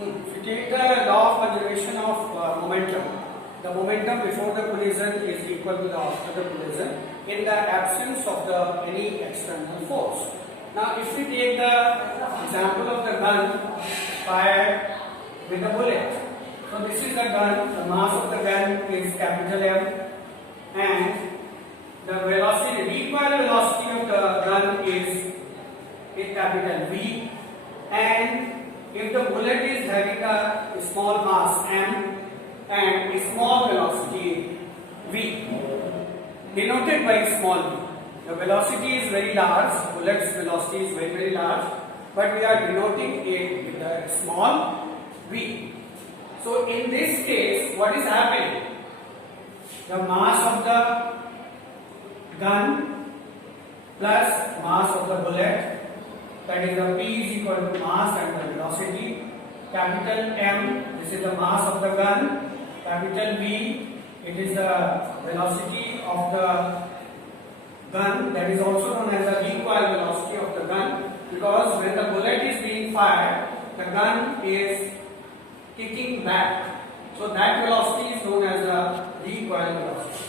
If you take the law of conservation of momentum, the momentum before the collision is equal to the after the collision in the absence of any external force. Now, if we take the example of the gun fired with a bullet, so this is the gun. The mass of the gun is capital M, and the velocity, recoil velocity of the gun is capital V, and if the bullet is having a small mass m and a small velocity v, denoted by small v. The velocity is very large, bullet's velocity is very large, but we are denoting it with a small v. So in this case, what is happening? The mass of the gun plus mass of the bullet, that is the P is equal to mass and the velocity. Capital M, this is the mass of the gun. Capital V, it is the velocity of the gun, that is also known as the recoil velocity of the gun, because when the bullet is being fired, the gun is kicking back. So that velocity is known as the recoil velocity.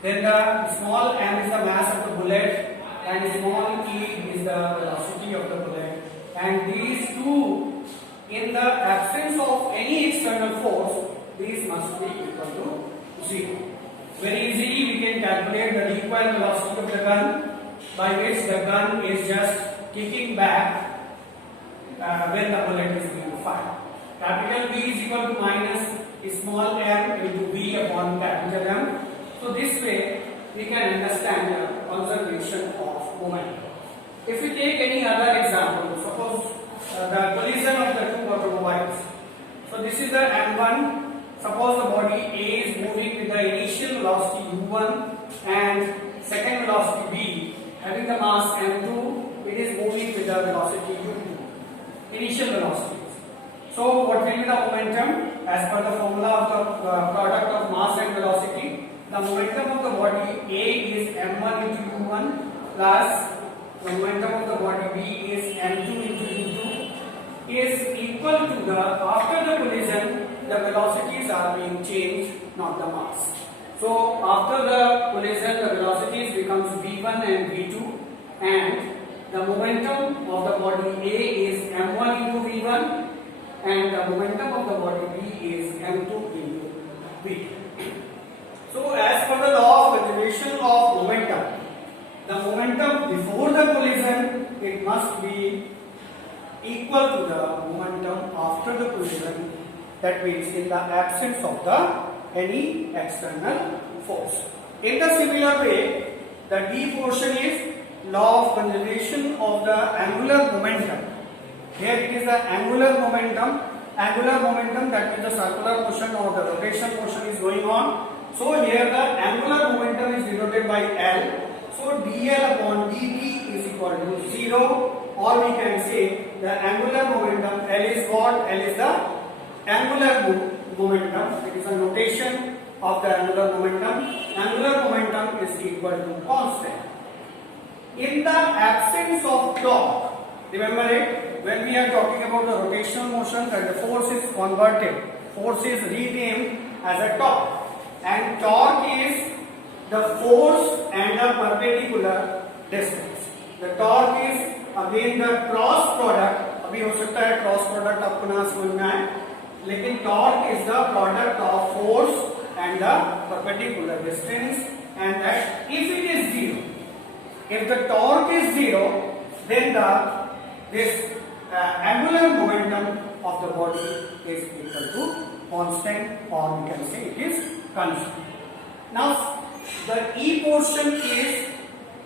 Then the small m is the mass of the bullet, and small e is the velocity of the bullet, and these two, in the absence of any external force, these must be equal to 0. Very easily we can calculate the recoil velocity of the gun, by which the gun is just kicking back when the bullet is being fired. Capital V is equal to minus small m into V upon capital M. So this way we can understand the conservation of momentum. If we take any other example, suppose the collision of the two automobiles. So this is the M1. Suppose the body A is moving with the initial velocity U1 and second velocity B, having the mass M2, it is moving with the velocity U2, initial velocities. So what will be the momentum? As per the formula of the product of mass and velocity, the momentum of the body A is m1 into u1 plus the momentum of the body B is m2 into u2 is equal to the, after the collision, the velocities are being changed, not the mass. So after the collision, the velocities becomes v1 and v2, and the momentum of the body A is m1 into v1 and the momentum of the body B is m2 into v2. So as per the law of conservation of momentum, the momentum before the collision, it must be equal to the momentum after the collision, that means in the absence of any external force. In the similar way, the D portion is law of conservation of the angular momentum. Here it is the angular momentum. Angular momentum, that means the circular motion or the rotation motion is going on. So here the angular momentum is denoted by L. So dl upon dt is equal to 0, or we can say the angular momentum, L is what? L is the angular momentum. It is a notation of the angular momentum. Angular momentum is equal to constant. In the absence of torque, remember it, when we are talking about the rotational motion, that the force is converted, force is renamed as a torque. And torque is the force and the perpendicular distance. The torque is again the cross product. अभी हो सकता है cross product आपको ना समझ में आए, लेकिन torque is the product of force and the perpendicular distance, and that if it is zero, if the torque is zero, then this angular momentum of the body is equal to constant, or we can say it is constant. Now the E portion is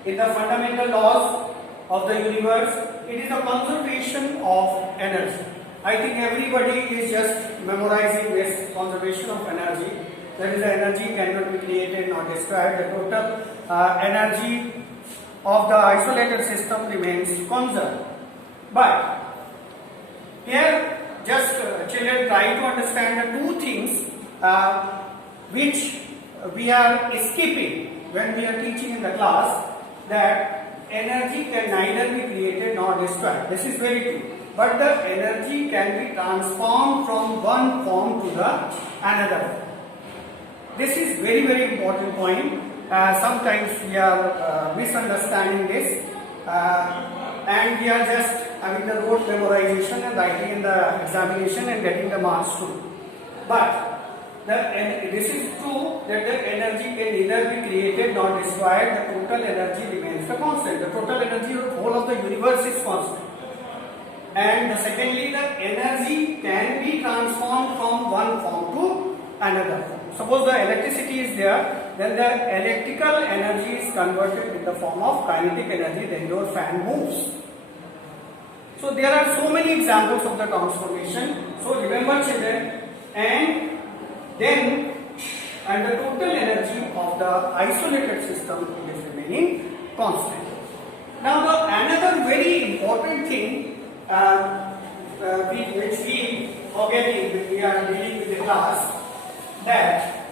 in the fundamental laws of the universe. It is a conservation of energy. I think everybody is just memorizing this conservation of energy. That is, the energy cannot be created nor destroyed. The total energy of the isolated system remains conserved. But here, just children try to understand the two things which we are skipping when we are teaching in the class, that energy can neither be created nor destroyed. This is very true. but the energy can be transformed from one form to the another. This is very important point. Sometimes we are misunderstanding this and we are just having the rote memorization and writing in the examination and getting the marks too. But this is true that the energy can neither be created nor destroyed. The total energy remains the constant. The total energy of the whole of the universe is constant. And secondly, the energy can be transformed from one form to another form. Suppose the electricity is there, then the electrical energy is converted in the form of kinetic energy, then your fan moves. So there are so many examples of the transformation. So remember children, and the total energy of the isolated system is remaining constant. Now another very important thing which we forgetting when we are dealing with the class, that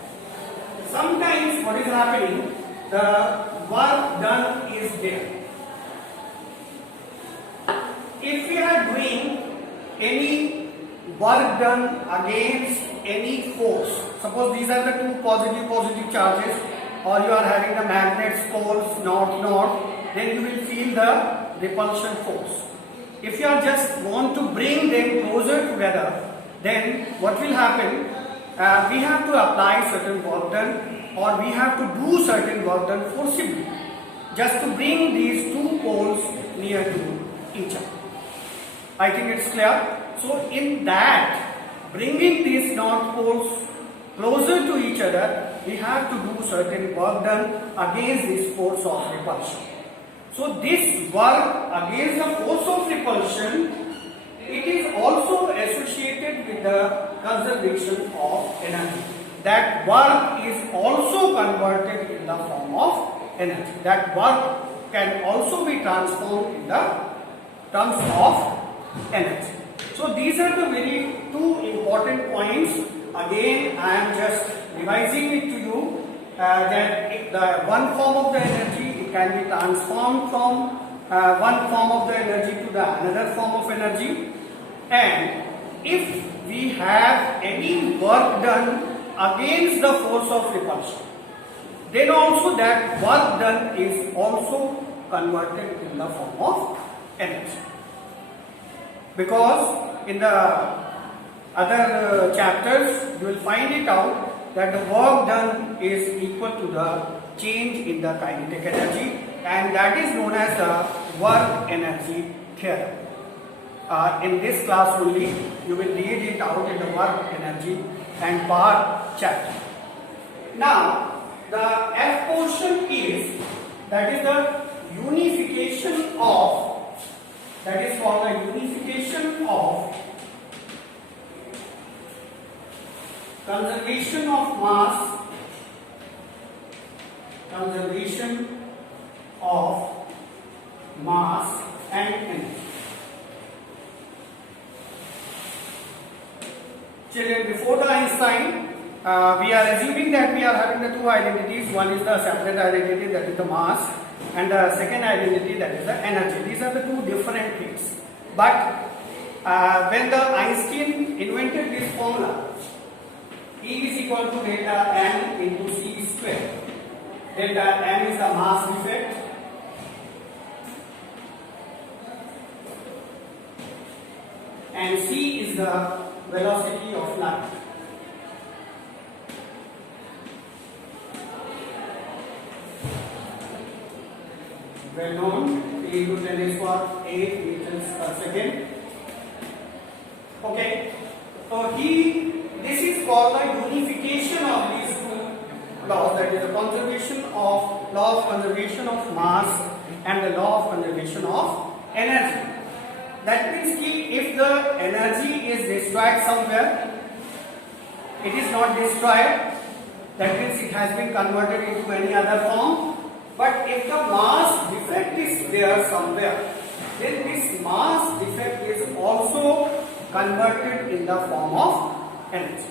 sometimes what is happening, the work done is there. If we are doing any work done against any force, suppose these are the two positive charges, or you are having the magnets poles north, then you will feel the repulsion force. If you are just want to bring them closer together, then what will happen? We have to apply certain work done, or we have to do certain work done forcibly, just to bring these two poles near to each other. I think it's clear. So in that, bringing these north poles closer to each other, we have to do certain work done against this force of repulsion. So this work against the force of repulsion, it is also associated with the conservation of energy. That work is also converted in the form of energy. That work can also be transformed in the terms of energy. So these are the very two important points. Again, I am just revising it to you that the one form of the energy, it can be transformed from one form of the energy to the another form of energy. And if we have any work done against the force of repulsion, then also that work done is also converted in the form of energy. Because in the other chapters you will find it out that the work done is equal to the change in the kinetic energy, and that is known as the work energy theorem. In this class only you will read it out in the work energy and power chapter. Now the F portion is, that is the unification of, that is called the unification of conservation of mass, conservation of mass and energy. Children, before the Einstein, we are assuming that we are having the two identities. One is the separate identity, that is the mass, and the second identity, that is the energy. These are the two different things. But when the Einstein invented this formula, E is equal to delta m into c square. Delta m is the mass defect, and c is the velocity of light. Well known, e to 10 is for 8 meters per second. Okay, so this is called the unification of these two laws, that is the law of conservation of mass and the law of conservation of energy. That means if the energy is destroyed somewhere, it is not destroyed, that means it has been converted into any other form. But if the mass defect is there somewhere, then this mass defect is also converted in the form of energy.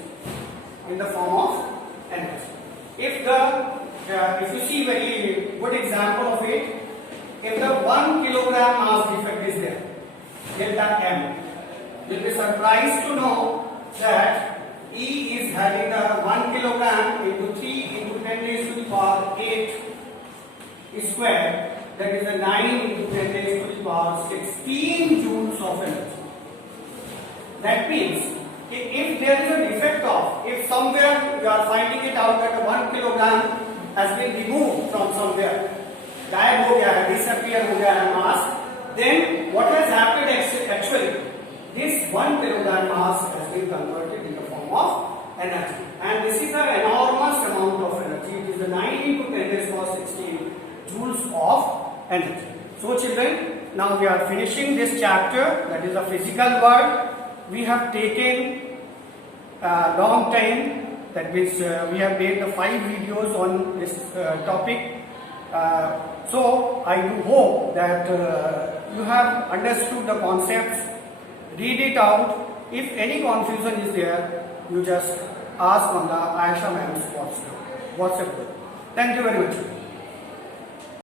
In the form of energy. If you see very good example of it, if the 1 kilogram mass defect is there, delta m, You'll be surprised to know that E is having the 1 kilogram into 3 into 10 raised to the power 8 square. That is a 9 into 10 raised to the power 16 joules of energy. That means if there is a defect of, if somewhere you are finding it out that 1 kilogram has been removed from somewhere, गायब हो गया है, disappear हो गया है mass, then what has happened actually? This 1 kilogram mass has been converted in the form of energy, and this is an enormous amount of energy. It is the 9 into 10 raised to the power 16 joules of energy. So children, now we are finishing this chapter, that is a physical world. We have taken a long time, that means we have made the 5 videos on this topic. So I do hope that you have understood the concepts. Read it out. If any confusion is there, you just ask on the Aisha ma'am's WhatsApp group. Thank you very much.